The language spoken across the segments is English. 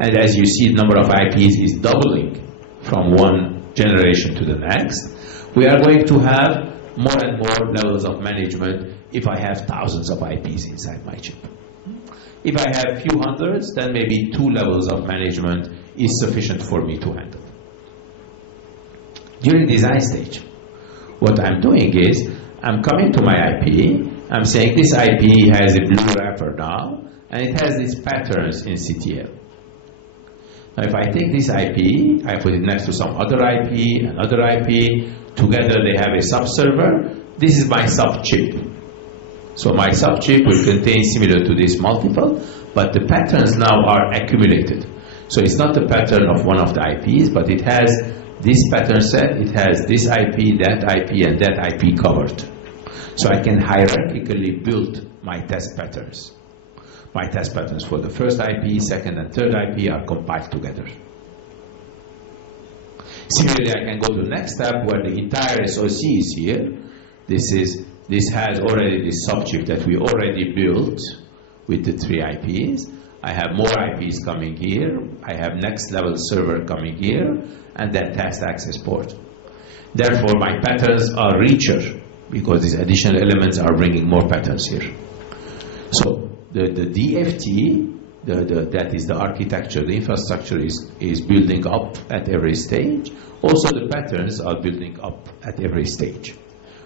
And as you see, the number of IPs is doubling from one generation to the next. We are going to have more and more levels of management if I have thousands of IPs inside my chip. If I have few hundreds, then maybe 2 levels of management is sufficient for me to handle. During design stage, what I'm doing is I'm coming to my IP, I'm saying this IP has a blue wrapper now, and it has these patterns in CTL. Now if I take this IP, I put it next to some other IP, another IP, together they have a sub-server, this is my sub-chip. So my sub-chip will contain similar to this multiple, but the patterns now are accumulated. So it's not the pattern of one of the IPs, but it has this pattern set, it has this IP, that IP, and that IP covered. So I can hierarchically build my test patterns. My test patterns for the first IP, second and third IP are compiled together. Similarly, I can go to the next step where the entire SoC is here. This has already this subchip that we already built with the 3 IPs. I have more IPs coming here. I have next level server coming here, and then test access port. Therefore, my patterns are richer because these additional elements are bringing more patterns here. So the DFT, that is the architecture, the infrastructure is building up at every stage. Also, the patterns are building up at every stage.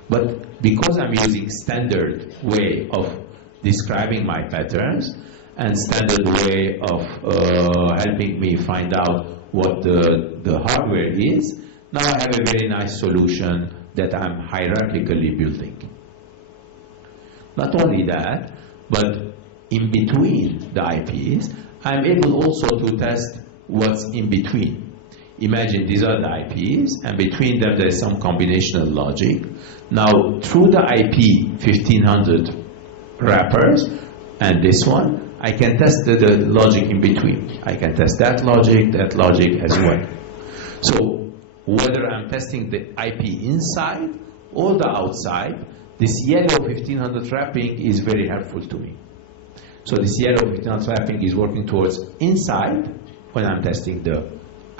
But because I'm using standard way of describing my patterns and standard way of helping me find out what the hardware is, now I have a very nice solution that I'm hierarchically building. Not only that, but in between the IPs, I'm able also to test what's in between. Imagine these are the IPs, and between them there's some combinational logic. Now, through the IP 1500 wrappers and this one, I can test the logic in between. I can test that logic as well. So, whether I'm testing the IP inside or the outside, this yellow 1500 wrapping is very helpful to me. So this yellow 1500 wrapping is working towards inside when I'm testing the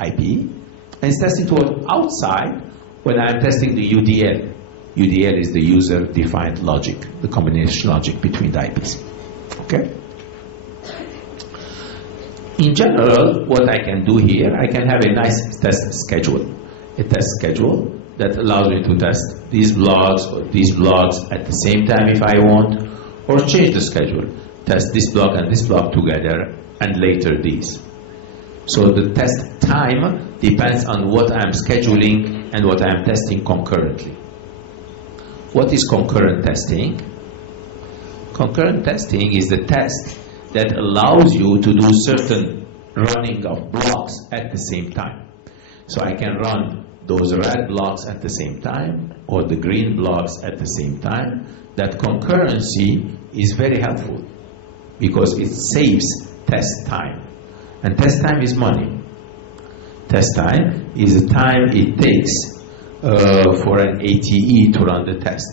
IP, and it's testing towards outside when I'm testing the UDL. UDL is the user-defined logic, the combination logic between the IPs. Okay? In general, what I can do here, I can have a nice test schedule. A test schedule that allows me to test these blocks or these blocks at the same time if I want, or change the schedule. Test this block and this block together, and later these. So the test time depends on what I'm scheduling and what I'm testing concurrently. What is concurrent testing? Concurrent testing is the test that allows you to do certain running of blocks at the same time. So I can run those red blocks at the same time or the green blocks at the same time. That concurrency is very helpful because it saves test time. And test time is money. Test time is the time it takes for an ATE to run the test.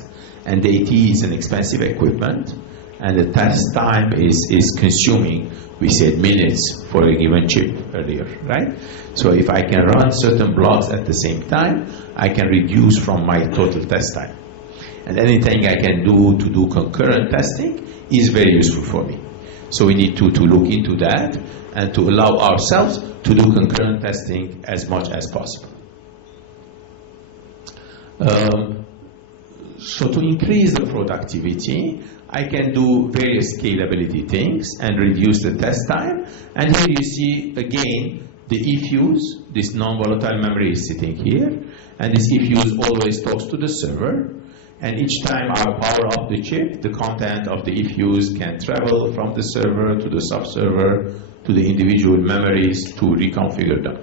And the ATE is an expensive equipment, and the test time is consuming, we said, minutes for a given chip earlier, right? So if I can run certain blocks at the same time, I can reduce from my total test time. And anything I can do to do concurrent testing is very useful for me. So we need to look into that and to allow ourselves to do concurrent testing as much as possible. So to increase the productivity, I can do various scalability things and reduce the test time. And here you see again the eFuse, this non-volatile memory is sitting here, and this eFuse always talks to the server. And each time I power up the chip, the content of the eFuse can travel from the server to the sub-server to the individual memories to reconfigure them.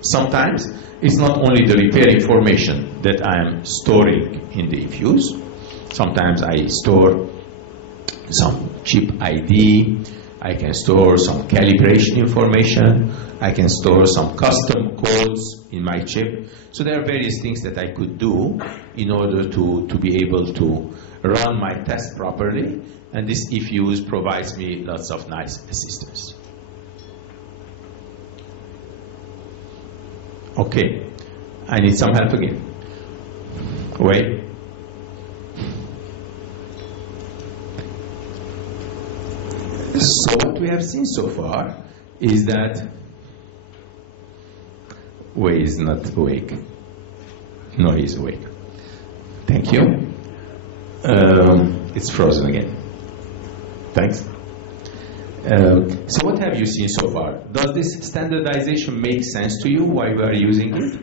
Sometimes it's not only the repair information that I am storing in the eFuse. Sometimes I store some chip ID, I can store some calibration information, I can store some custom codes in my chip. So there are various things that I could do in order to be able to run my test properly, and this eFuse provides me lots of nice assistance. Okay, I need some help again. Wait. So what we have seen so far is that Wei is not awake. No, he's awake. Thank you. It's frozen again. Thanks. So what have you seen so far? Does this standardization make sense to you, why we are using it?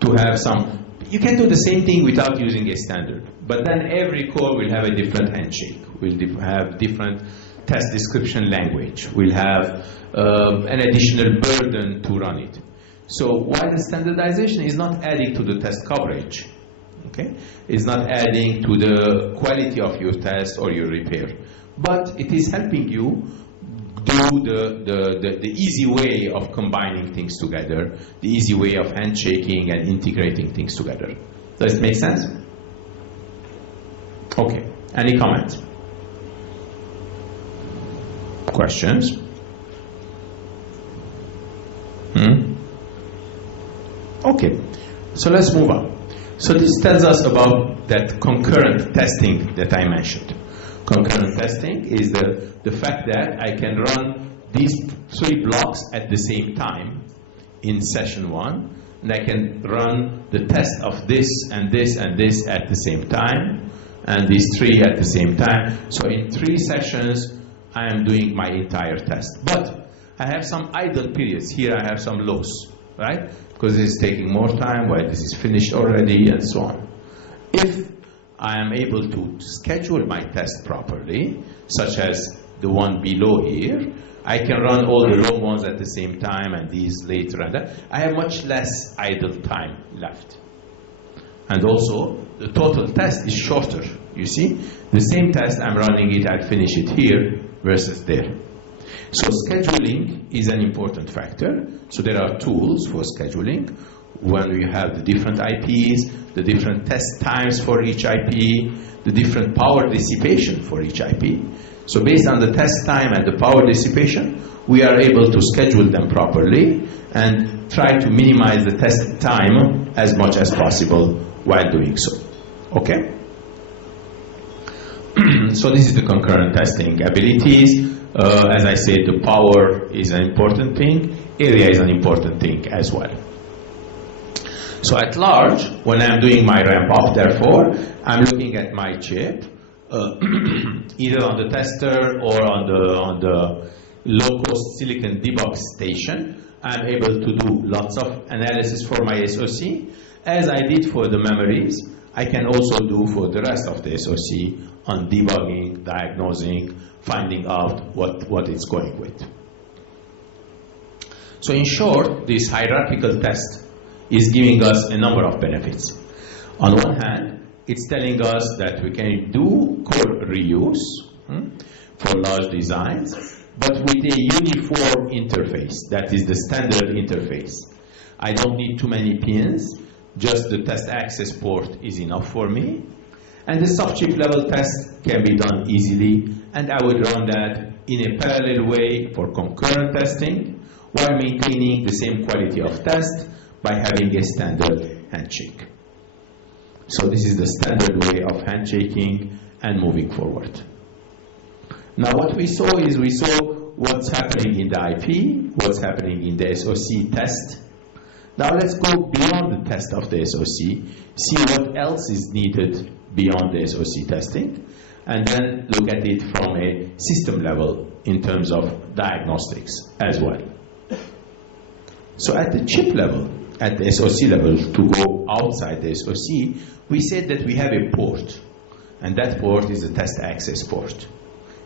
To have some, you can do the same thing without using a standard, but then every core will have a different handshake, will have different test description language, will have an additional burden to run it. So while the standardization is not adding to the test coverage, okay, it's not adding to the quality of your test or your repair, but it is helping you do the easy way of combining things together, the easy way of handshaking and integrating things together. Does it make sense? Okay, any comments? Questions? Okay, so let's move on. So this tells us about that concurrent testing that I mentioned. Concurrent testing is the fact that I can run these 3 blocks at the same time in session 1, and I can run the test of this and this and this at the same time, and these 3 at the same time. So in 3 sessions, I am doing my entire test. But I have some idle periods. Here I have some loss, right? Because this is taking more time, while this is finished already, and so on. If I am able to schedule my test properly, such as the one below here, I can run all the long ones at the same time and these later and that. I have much less idle time left. And also, the total test is shorter. You see, the same test, I'm running it, I'll finish it here versus there. So scheduling is an important factor. So there are tools for scheduling. When you have the different IPs, the different test times for each IP, the different power dissipation for each IP. So based on the test time and the power dissipation, we are able to schedule them properly and try to minimize the test time as much as possible while doing so. Okay? So this is the concurrent testing abilities. As I said, the power is an important thing. Area is an important thing as well. So at large, when I'm doing my ramp up, therefore, I'm looking at my chip, either on the tester or on the low-cost silicon debug station. I'm able to do lots of analysis for my SoC. As I did for the memories, I can also do for the rest of the SoC on debugging, diagnosing, finding out what it's going with. So in short, this hierarchical test is giving us a number of benefits. On one hand, it's telling us that we can do core reuse for large designs, but with a uniform interface, that is the standard interface. I don't need too many pins, just the test access port is enough for me. And the subchip level test can be done easily, and I would run that in a parallel way for concurrent testing while maintaining the same quality of test by having a standard handshake. So this is the standard way of handshaking and moving forward. Now what we saw is we saw what's happening in the IP, what's happening in the SoC test. Now let's go beyond the test of the SoC, see what else is needed beyond the SoC testing, and then look at it from a system level in terms of diagnostics as well. So at the chip level, at the SoC level, to go outside the SoC, we said that we have a port, and that port is a test access port.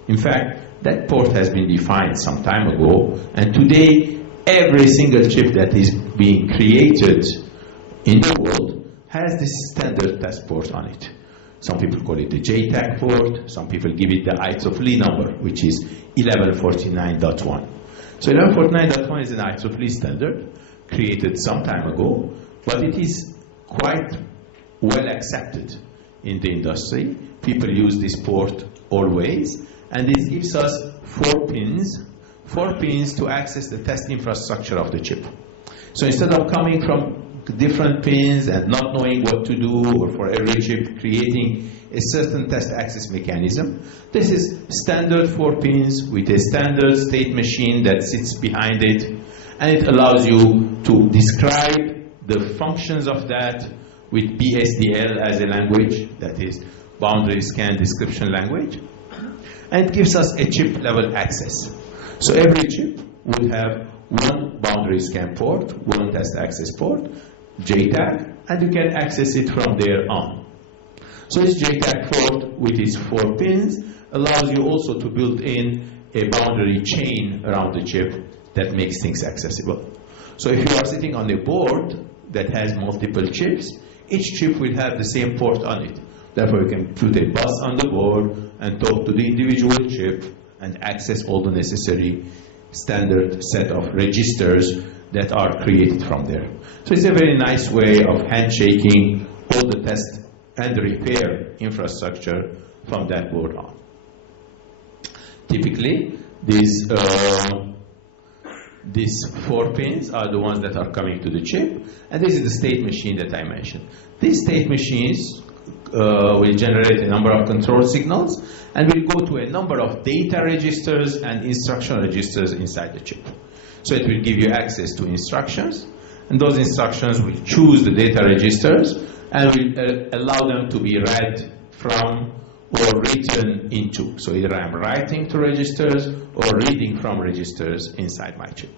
In fact, that port has been defined some time ago, and today every single chip that is being created in the world has this standard test port on it. Some people call it the JTAG port, some people give it the IEEE number, which is 1149.1. So 1149.1 is an IEEE standard created some time ago, but it is quite well accepted in the industry. People use this port always, and it gives us 4 pins 4 pins to access the test infrastructure of the chip. So instead of coming from different pins and not knowing what to do, or for every chip creating a certain test access mechanism, this is standard 4 pins with a standard state machine that sits behind it, and it allows you to describe the functions of that with BSDL as a language, that is boundary scan description language, and it gives us a chip level access. So every chip would have one boundary scan port, one test access port, JTAG, and you can access it from there on. So this JTAG port with its 4 pins allows you also to build in a boundary chain around the chip that makes things accessible. So if you are sitting on a board that has multiple chips, each chip will have the same port on it. Therefore, you can put a bus on the board and talk to the individual chip and access all the necessary standard set of registers that are created from there. So it's a very nice way of handshaking all the test and repair infrastructure from that board on. Typically, these 4 pins are the ones that are coming to the chip, and this is the state machine that I mentioned. These state machines will generate a number of control signals and will go to a number of data registers and instruction registers inside the chip. So it will give you access to instructions, and those instructions will choose the data registers and will allow them to be read from or written into. So either I'm writing to registers or reading from registers inside my chip.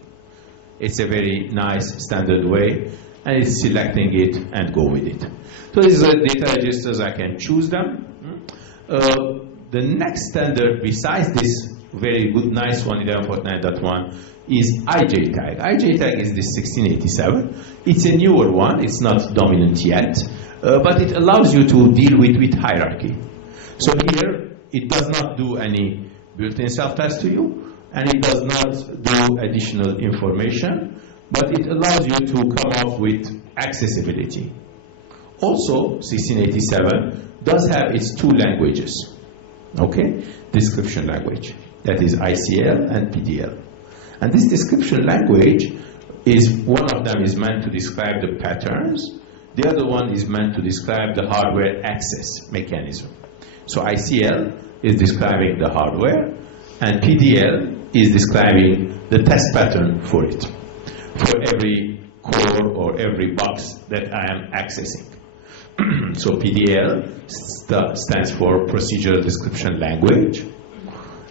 It's a very nice standard way, and it's selecting it and go with it. So these are data registers, I can choose them. The next standard besides this very good, nice one, 11.9.1, is IJTAG. IJTAG is this 1687. It's a newer one, it's not dominant yet, but it allows you to deal with hierarchy. So here, it does not do any built-in self-test to you, and it does not do additional information, but it allows you to come up with accessibility. Also, 1687 does have its 2 languages, okay? Description language, that is ICL and PDL. And this description language is, one of them is meant to describe the patterns, the other one is meant to describe the hardware access mechanism. So ICL is describing the hardware, and PDL is describing the test pattern for it, for every core or every box that I am accessing. So PDL stands for Procedural Description Language,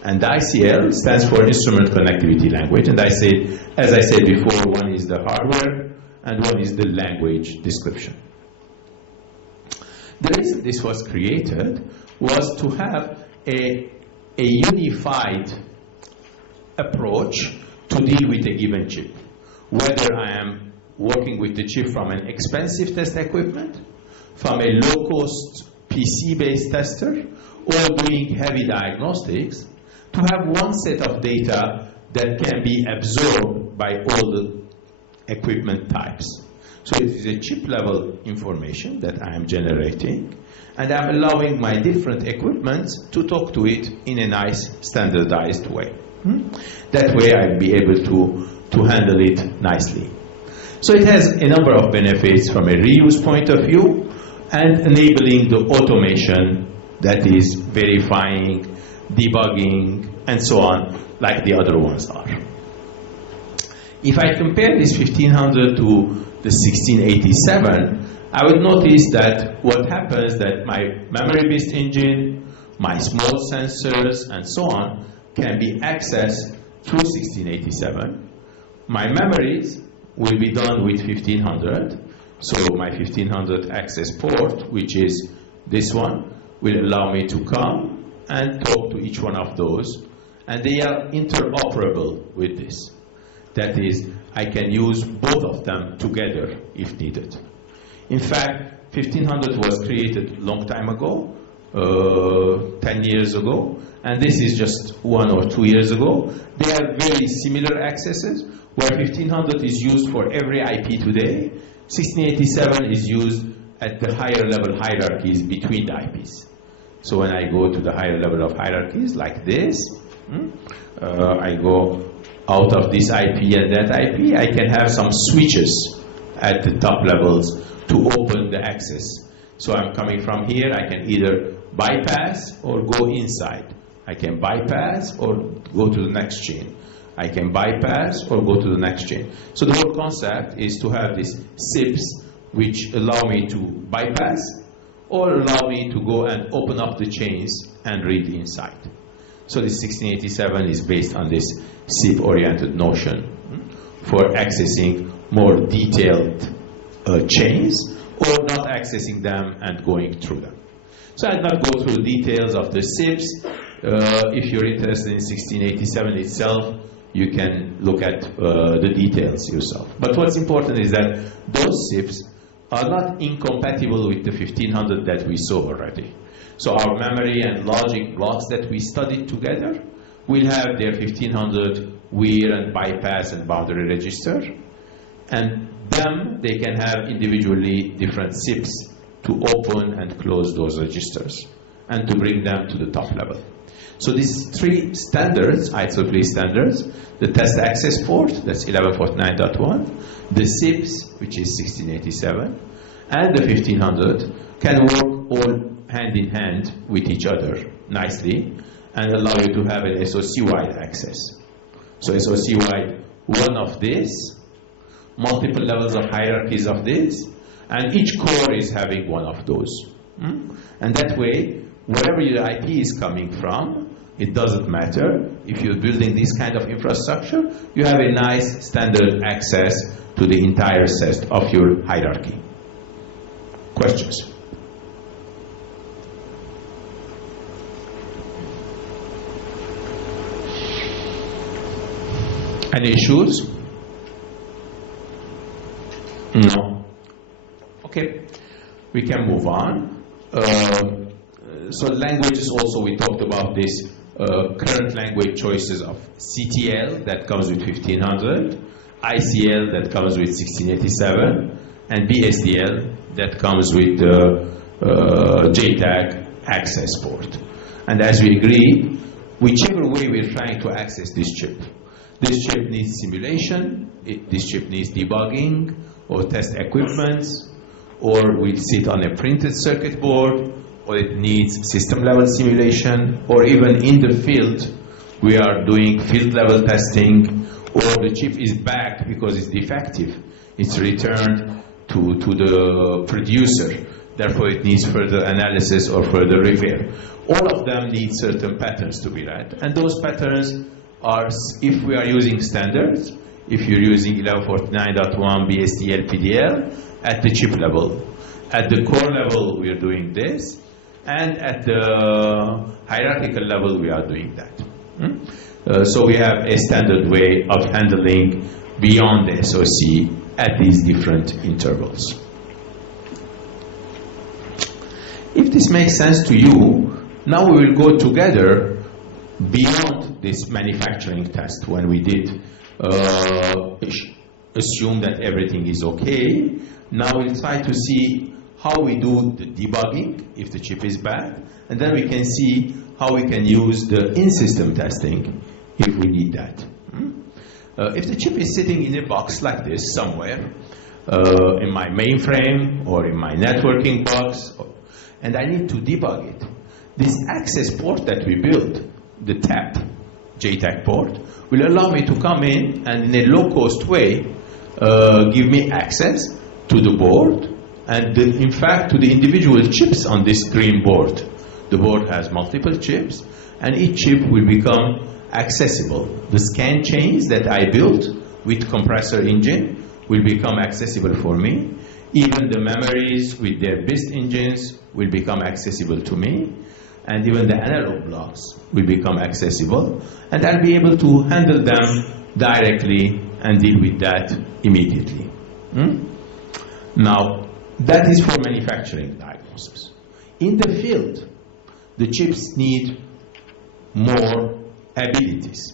and ICL stands for Instrument Connectivity Language. And as I said before, one is the hardware and one is the language description. The reason this was created was to have a unified approach to deal with a given chip. Whether I am working with the chip from an expensive test equipment, from a low-cost PC-based tester, or doing heavy diagnostics, to have one set of data that can be absorbed by all the equipment types. So it is a chip-level information that I am generating, and I'm allowing my different equipment to talk to it in a nice, standardized way. That way I'll be able to handle it nicely. So it has a number of benefits from a reuse point of view, and enabling the automation that is verifying, debugging, and so on, like the other ones are. If I compare this 1500 to the 1687, I would notice that what happens that my memory-based engine, my small sensors, and so on, can be accessed through 1687. My memories will be done with 1500. So my 1500 access port, which is this one, will allow me to come and talk to each one of those, and they are interoperable with this. That is, I can use both of them together if needed. In fact, 1500 was created a long time ago, 10 years ago, and this is just 1 or 2 years ago. They are very similar accesses, where 1500 is used for every IP today. 1687 is used at the higher level hierarchies between the IPs. So when I go to the higher level of hierarchies like this, I go out of this IP and that IP, I can have some switches at the top levels to open the access. So I'm coming from here, I can either bypass or go inside. I can bypass or go to the next chain. I can bypass or go to the next chain. So the whole concept is to have these SIPs which allow me to bypass or allow me to go and open up the chains and read inside. So this 1687 is based on this SIP-oriented notion for accessing more detailed chains or not accessing them and going through them. So I'll not go through the details of the SIPs. If you're interested in 1687 itself, you can look at the details yourself. But what's important is that those SIPs are not incompatible with the 1500 that we saw already. So our memory and logic blocks that we studied together will have their 1500 weir and bypass and boundary register, and them they can have individually different SIPs to open and close those registers and to bring them to the top level. So these three standards, IEEE standards, the test access port, that's 1149.1, the SIPs, which is 1687, and the 1500 can work all hand in hand with each other nicely and allow you to have an SOC-wide access. So SOC-wide, one of this, multiple levels of hierarchies of this, and each core is having one of those. And that way, wherever your IP is coming from, it doesn't matter. If you're building this kind of infrastructure, you have a nice standard access to the entire set of your hierarchy. Questions? Any issues? No. Okay, we can move on. So languages also, we talked about this current language choices of CTL that comes with 1500, ICL that comes with 1687, and BSDL that comes with JTAG access port. And as we agreed, whichever way we're trying to access this chip needs simulation, this chip needs debugging or test equipments, or will sit on a printed circuit board, or it needs system level simulation, or even in the field we are doing field level testing, or the chip is back because it's defective. It's returned to the producer, therefore it needs further analysis or further repair. All of them need certain patterns to be read, and those patterns are, if we are using standards, if you're using 1149.1 BSDL PDL at the chip level. At the core level we are doing this, and at the hierarchical level we are doing that. So we have a standard way of handling beyond the SOC at these different intervals. If this makes sense to you, now we will go together beyond this manufacturing test when we did assume that everything is okay. Now we'll try to see how we do the debugging if the chip is bad, and then we can see how we can use the in-system testing if we need that. If the chip is sitting in a box like this somewhere, in my mainframe or in my networking box, and I need to debug it, this access port that we built, the TAP, JTAG port, will allow me to come in and in a low-cost way give me access to the board and in fact to the individual chips on this green board. The board has multiple chips and each chip will become accessible. The scan chains that I built with compressor engine will become accessible for me. Even the memories with their BIST engines will become accessible to me, and even the analog blocks will become accessible, and I'll be able to handle them directly and deal with that immediately. Now, that is for manufacturing diagnosis. In the field, the chips need more abilities.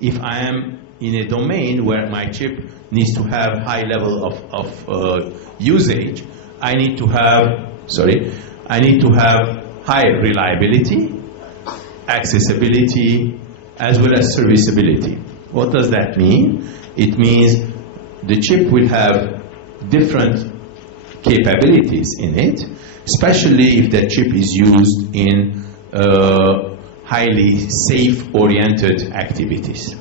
If I am in a domain where my chip needs to have high level of usage, I need to have high reliability, accessibility, as well as serviceability. What does that mean? It means the chip will have different capabilities in it, especially if that chip is used in highly safe-oriented activities.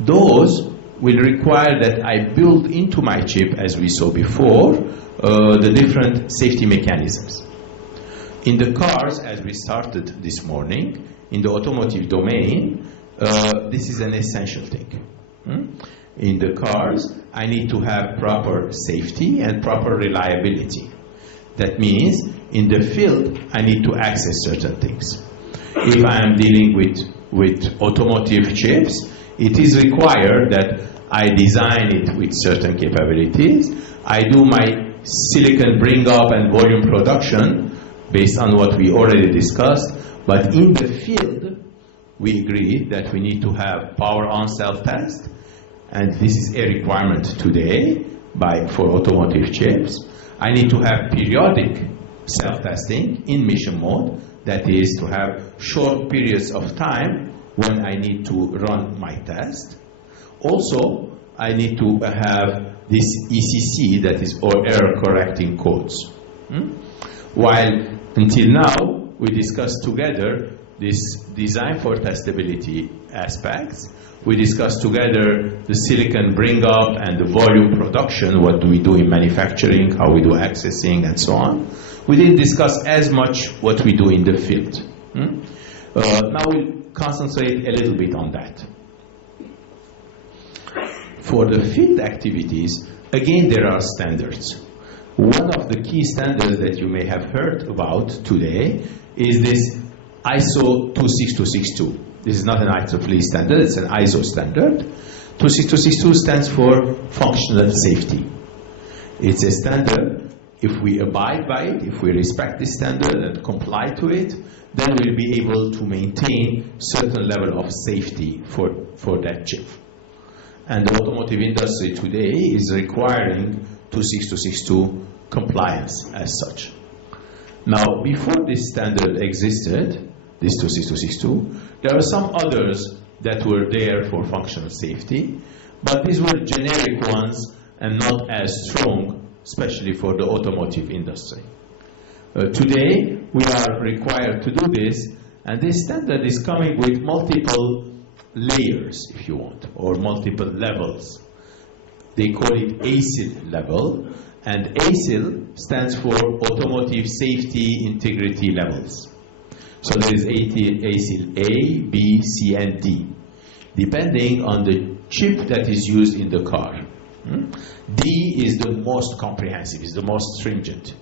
Those will require that I build into my chip, as we saw before, the different safety mechanisms. In the cars, as we started this morning, in the automotive domain, this is an essential thing. In the cars, I need to have proper safety and proper reliability. That means in the field, I need to access certain things. If I am dealing with automotive chips, it is required that I design it with certain capabilities. I do my silicon bring up and volume production based on what we already discussed. But in the field, we agreed that we need to have power on self-test. And this is a requirement today for automotive chips. I need to have periodic self-testing in mission mode. That is to have short periods of time when I need to run my test. Also, I need to have this ECC, that is, or error correcting codes. While until now, we discussed together this design for testability aspects. We discussed together the silicon bring up and the volume production, what do we do in manufacturing, how we do accessing, and so on. We didn't discuss as much what we do in the field. Now we'll concentrate a little bit on that. For the field activities, again, there are standards. One of the key standards that you may have heard about today is this ISO 26262. This is not an IEEE standard, it's an ISO standard. 26262 stands for functional safety. It's a standard. If we abide by it, if we respect this standard and comply to it, then we'll be able to maintain certain level of safety for that chip. And the automotive industry today is requiring 26262 compliance as such. Now, before this standard existed, this 26262, there were some others that were there for functional safety, but these were generic ones and not as strong, especially for the automotive industry. Today, we are required to do this, and this standard is coming with multiple layers, if you want, or multiple levels. They call it ACIL level, and ACIL stands for Automotive Safety Integrity Levels. So there is ACIL A, B, C, and D, depending on the chip that is used in the car. D is the most comprehensive, is the most stringent.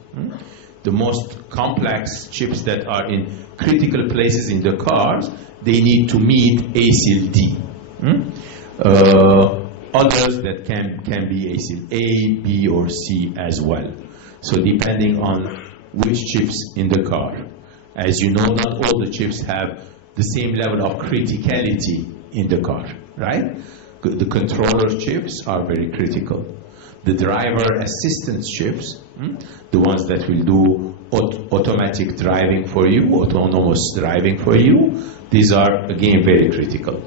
The most complex chips that are in critical places in the cars, they need to meet ACIL D. Others that can be ACIL A, B, or C as well. So depending on which chips in the car. As you know, not all the chips have the same level of criticality in the car, right? The controller chips are very critical. The driver assistance chips, the ones that will do automatic driving for you, autonomous driving for you, these are, again, very critical.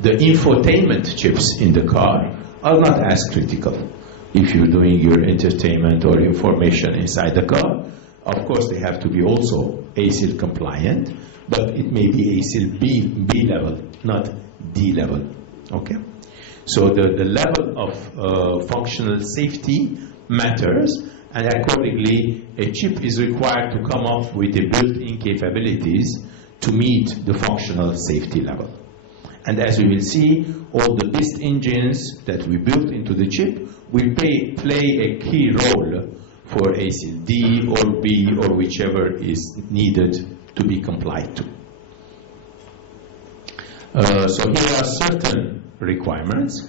The infotainment chips in the car are not as critical. If you're doing your entertainment or information inside the car, of course they have to be also ACIL compliant, but it may be ACIL B level, not D level, okay? So the level of functional safety matters, and accordingly, a chip is required to come up with the built-in capabilities to meet the functional safety level. And as we will see, all the BIST engines that we built into the chip will play a key role for ACIL D or B or whichever is needed to be complied to. So here are certain requirements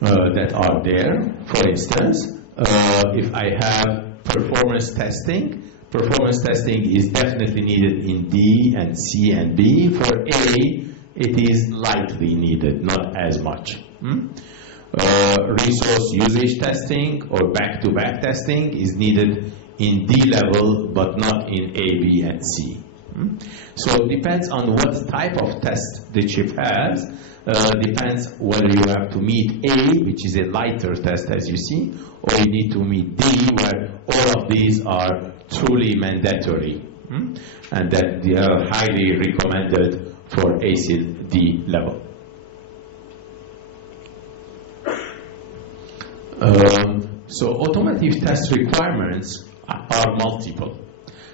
that are there. For instance, if I have performance testing is definitely needed in D and C and B. For A, it is lightly needed, not as much. Resource usage testing or back-to-back testing is needed in D level, but not in A, B, and C. So it depends on what type of test the chip has. Depends whether you have to meet A, which is a lighter test as you see, or you need to meet D, where all of these are truly mandatory, and that they are highly recommended for ACIL D level. So automotive test requirements are multiple.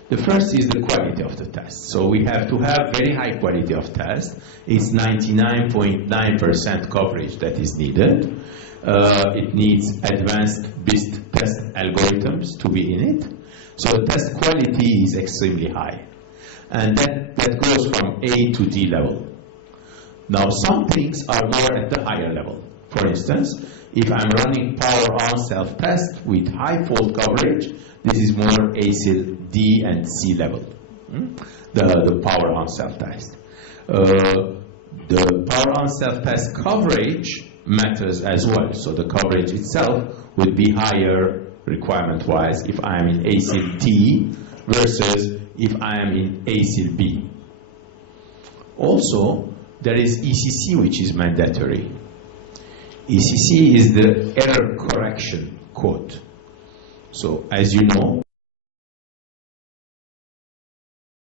The first is the quality of the test. So we have to have very high quality of test. It's 99.9% coverage that is needed. It needs advanced BIST test algorithms to be in it. So the test quality is extremely high. And that goes from A to D level. Now some things are more at the higher level. For instance, if I'm running power on self-test with high fault coverage, this is more ACIL D and C level, the power on self-test. The power on self-test coverage matters as well. So the coverage itself would be higher requirement-wise if I am in ACIL D versus if I am in ACIL B. Also, there is ECC, which is mandatory. ECC is the error correction code. So as you know,